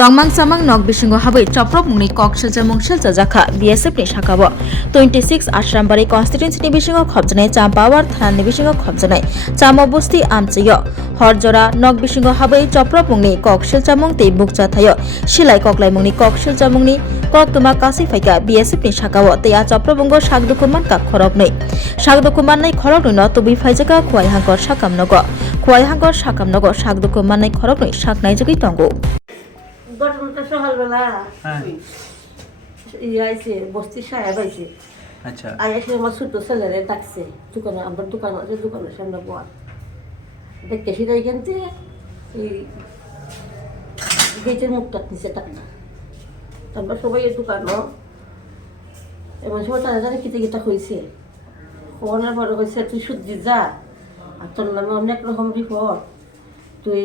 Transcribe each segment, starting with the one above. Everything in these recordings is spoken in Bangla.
Tongmang samang nok bisingo habai choprok mungni kok silja mung silja jakha BSF ni sakabo 26 Ashrambari constituency ni bisingo khobjanai Champawar thana ni bisingo khobjanai Chamabosti amchiyo horjora nok bisingo habai choprok mungni kok silja mung tei bukcha thayo silai koklai mungni kok silja mungni kok tuma kasi phaika BSF ni sakabo tei a choprobungo sakdukuman ka khorok nei sakdukuman nai khorok no tubi phaijaka khwai hangkor sakamnogo sakdukuman nai khorok nei saknai jogi tongo ঘটনাটা সকালবেলা আইসে বস্তি সাহেব আইসে আচ্ছা আইসে আমার ছোট ছেলেরে ডাকছে দোকানে আমার দোকান আছে দোকানের সামনে বল দেখতে সেটা এখান থেকে এই গেটের মুখটা নিচে টাকা তারপর সবাই এই দোকানও এমন সময় তারা জানে কিতে কিতা হয়েছে হওয়ার পরে হয়েছে তুই সত্যি যা আর তোর নামে অনেক রকম রিপোর্ট তুই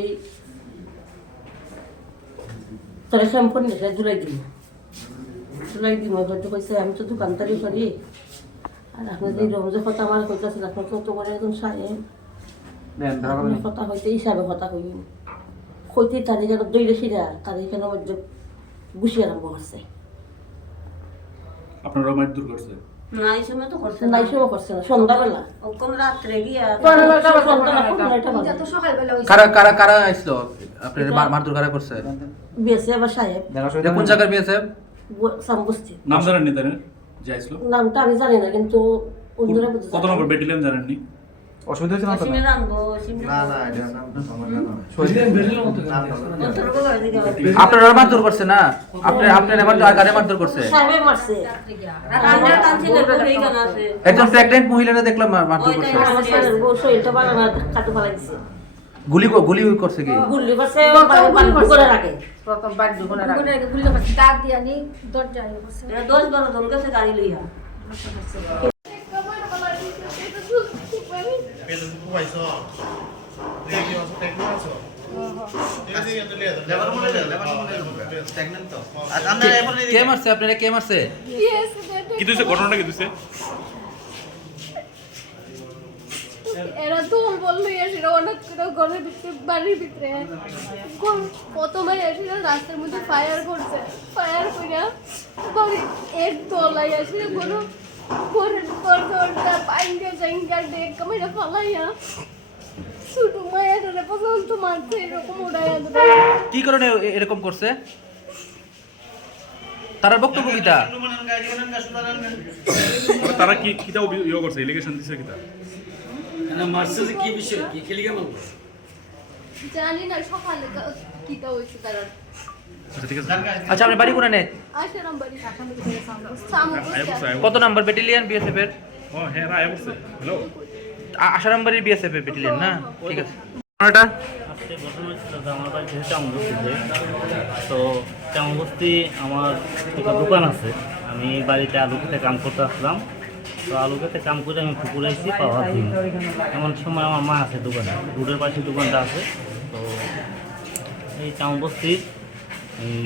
তোরা শ্যাম্পু নিয়ে জুলাই দিন হয়তো কইছে আমি তো দোকানদারি করি আর আপনার এই রমজে কথা আমার কইতেছেন আপনার তো করে একজন সাহেব কথা হইতে হিসাবে কথা কই কইতে তাদের যেন দইলে সিরা তাদের কেন মধ্যে গুছি আরম্ভ করছে আপনারা মারধর করছে না এই সময় তো করছে না সন্ধ্যাবেলা কোন রাত্রে গিয়া কারা আইছিল আপনার মারধর কারা করছে বিয়েছে আবার সাহেব কোন জায়গার বিএসএফ সামবস্তি নাম জানেননি তাই যে আইছিল নামটা আমি জানি না কিন্তু অন্যরা কত নম্বর ব্যাটালিয়ন জানেননি অসুবিধা হচ্ছে না তো আপনারা মারধর করছে না আপনার গাড়ি মারধর করছে সাহেব মারছে একজন প্রেগন্যান্ট মহিলারা দেখলাম মারধর করছে আমার ছেলের বউ শরীরটা বানানো কাটু ফেলা দিছে গুলি করছে কি গুলি করছে করে রাখে প্রথম বাড়ি ঢুকনের আগে গুলি করছে ডাক দিয়া নি দরজায় বসে 10-12 জন গেছে গাড়ি লইয়া কে মারছে আপনারা কে মারছে কি দিছে ঘটনাটা কি দিছে এরা দোল বললো এসে অনেক ঘরের ভিতরে বাড়ির ভিতরে প্রথমে এসে রাস্তার মধ্যে ফায়ার করছে ফায়ার করে বাড়ি এক দোলাই এসে কোনো ঘরের দরজা পাইঙ্গা জাইঙ্গা ডেক কামাইরা ফালাইয়া ছোট মায়েরা পর্যন্ত মারছে এরকম উড়াইয়া কি কারণে এরকম করছে তার বক্তব্য কিটা তারা কি কিটা ইয়ে করছে এলিগেশন দিছে কিটা মারছে যে কি বিষয় কি খেলি কেমন জানি না সকালে কিটা হয়েছে তারা আচ্ছা ঠিক আছে আচ্ছা আপনার বাড়ি কোনে আশারাম বাড়ি কত নাম্বার ব্যাটালিয়ন বিএসএফ এর ও হ্যাঁ রায় বলছে হ্যালো আশারামবাড়ির বিএসএফ এর ব্যাটালিয়ন না ঠিক আছে এটা আজকে ঘটনা ছিল যে আমার বাড়ি যেহেতু চামবস্তিতে তো চামবস্তি আমার একটা দোকান আছে আমি বাড়িতে আলু খেতে কাম করতে আসলাম তো আলু খেতে কাম করে আমি পুকুরে এসেছি পাওয়ার দিন এমন সময় আমার মা আছে দোকানে রোডের পাশে দোকানটা আছে তো এই চামবস্তির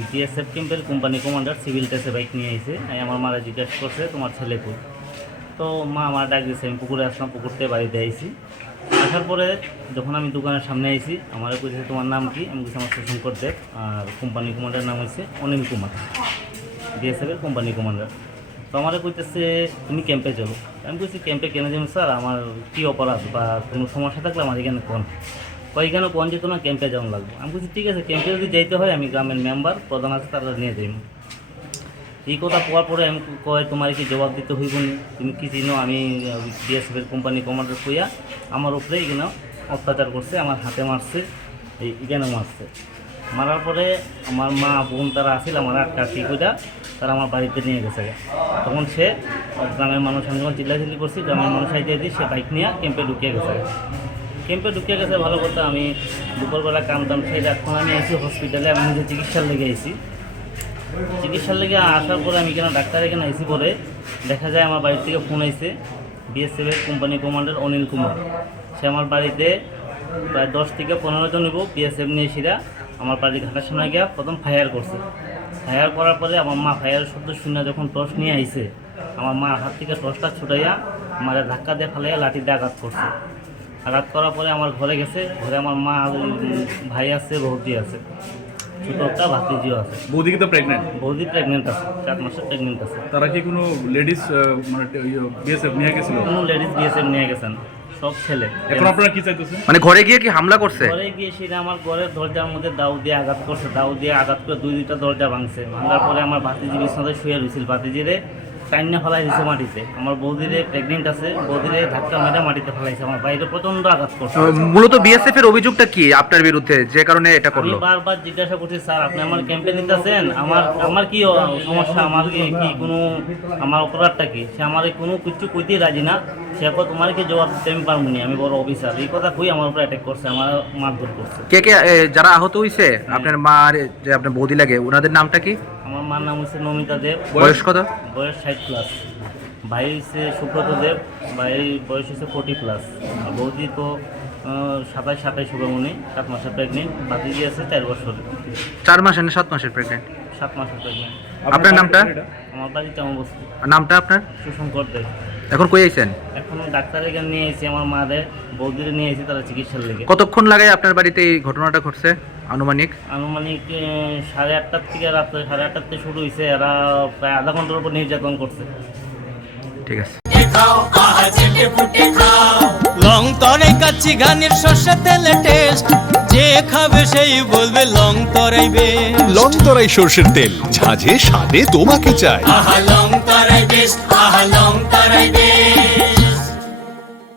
বিএসএফ ক্যাম্পের কোম্পানি কমান্ডার সিভিল ড্রেসে বাইক নিয়ে এসে আমার মারা জিজ্ঞাসা করছে তোমার ছেলে কই তো মা আমার ডাক দিয়েছে আমি পুকুরে আসলাম পুকুর থেকে বাড়িতে আইসি আসার পরে যখন আমি দোকানের সামনে আইসি আমার কইছে তোমার নাম কি আমি কিছু আমার শঙ্কর দেব আর কোম্পানি কমান্ডার নাম হচ্ছে অনিল কুমার বিএসএফের কোম্পানি কমান্ডার তো আমার কইতেছে তুমি ক্যাম্পে চলো আমি কইছি ক্যাম্পে কেন যাবো স্যার আমার কী অপরাধ বা কোনো সমস্যা থাকলে আমার এখানে কোন এখানে কোন যেত না ক্যাম্পে যাওয়া লাগবে আমি বলছি ঠিক আছে ক্যাম্পে যদি যাইতে হয় আমি গ্রামের মেম্বার প্রধান আছে তারা নিয়ে যাইব এই কথা কোয়ার পরে আমি কয় তোমার কি জবাব দিতে হইব নি তুমি কি চিনো আমি বিএসএফের কোম্পানি কমান্ডার কইয়া আমার উপরে এখানে অত্যাচার করছে আমার হাতে মারছে এখানে মারছে মারার পরে আমার মা বোন তারা আসছিল আমার কাকি কইরা তারা আমার বাড়িতে নিয়ে গেছে তখন সে গ্রামের মানুষ আমি যখন চিল্লাচিল্লি করছি গ্রামের মানুষ আইতে দিয়ে সে বাইক নিয়ে ক্যাম্পে ঢুকিয়ে গেছে ভালো কথা আমি দুপুরবেলা কামতাম সেই এখন আমি আইসি হসপিটালে আমি নিজে চিকিৎসার লেগে আইসি চিকিৎসার লেগে আসার পরে আমি কেন ডাক্তার এখানে আইসি পরে দেখা যায় আমার বাড়ি থেকে ফোন আইছে বিএসএফের কোম্পানি কমান্ডার অনিল কুমার সে আমার বাড়িতে প্রায় 10 থেকে 15 জন নিব বিএসএফ নিয়ে সেরা আমার বাড়ির ঘাটার সামনে গিয়া প্রথম ফায়ার করছে ফায়ার করার পরে আমার মা ফায়ারের শব্দ শুনে যখন টর্চ নিয়ে আইছে আমার মা হাত থেকে টর্চটা ছুটাইয়া আমার ধাক্কা দিয়ে ফালাইয়া লাঠি দিয়ে আঘাত করছে আঘাত করার পরে আমার ঘরে গেছে ঘরে আমার মা ভাই আছে ভৌতি আছে ছোটো একটা ভাতিজিও আছে। বৌদি কি তো প্রেগনেন্ট? বৌদি প্রেগনেন্ট আছে, 7 মাসের প্রেগনেন্ট আছে। তারা কি কোনো লেডিস মানে বিএসএফ নিয়ে গেছিল? কোনো লেডিস বিএসএফ নিয়ে গেছেন, সব ছেলে। এখন আপনারা কি চাইতেছেন? মানে ঘরে গিয়ে কি হামলা করছে? ঘরে গিয়ে সেটা আমার ঘরের দরজার মধ্যে দাউ দিয়ে আঘাত করছে, দাউ দিয়ে আঘাত করে দুইটা দরজা ভাঙছে। ভাঙার পরে আমার ভাতিজি বিছনাতে শুয়ে রয়েছিল, ভাতিজিরে টাইনে ফেলাই দিয়েছে মাটিতে। আমার বৌদিরে প্রেগনেন্ট আছে, বৌদিরে ধাক্কা মেরে মাটিতে ফেলাইছে। আমার বাইরে প্রচণ্ড আঘাত করছে। মূলত বিএসএফ এর অভিযোগটা কি আপনার বিরুদ্ধে, যে কারণে এটা আমি করলো? বারবার জিজ্ঞাসা করছি, স্যার আপনি আমার ক্যাম্পে নিতেছেন, আমার কি সমস্যা, আমার কি কোনো আমার অপরাধটা কি? সে আমার কোনো কিছু কইতেই রাজি না। সে এখন তোমার কি জবাব দিতে আমি পারবো না, আমি বড় অফিসার। এই কথা কই আমার উপর অ্যাটাক করছে, আমার মারধর করছে। কে কে যারা আহত হইছে আপনার মা আর যে আপনার বৌদি লাগে, ওনাদের নামটা কি? আমার মার নাম হচ্ছে নমিতা দেব, বয়স কত? বয়স 60+। ভাই হচ্ছে সুব্রত দেব, ভাই বয়স হচ্ছে 40+। আর বৌদি তো 27 হবে উনি, 7 মাসের প্রেগনেন্ট। ভাতিজি আছে 4 বছর, 4 মাস না 7 মাসের প্রেগনেন্ট? 7 মাসের প্রেগনেন্ট। আপনার নামটা? আমার বাড়ি চামবস্তি। নামটা আপনার? সুশঙ্কর দেব। এখন কই আইছেন? এখন ডাক্তারের এখানে নিয়ে এসেছি, আমার মাদের বৌদিরে নিয়ে এসেছি তারা চিকিৎসার লেগে। কতক্ষণ লাগে আপনার বাড়িতে এই ঘটনাটা ঘটছে আনুমানিক? আনুমানিক 8:30 থেকে, রাত্রে 8:30 থেকে শুরু হয়েছে। এরা প্রায় আধা ঘন্টার উপর নির্যাতন করছে। ঠিক আছে। লং তরাই কাচ্চি ঘানির সর্ষে তেলে টেস্ট, যে খাবে সেই বলবে লং তরাইবে। লং তরাই সর্ষের তেল, ঝাঁঝে স্বাদে তোমাকে চাই। আহা লং তরাই বেস্ট, আহা লং তরাই বেস্ট।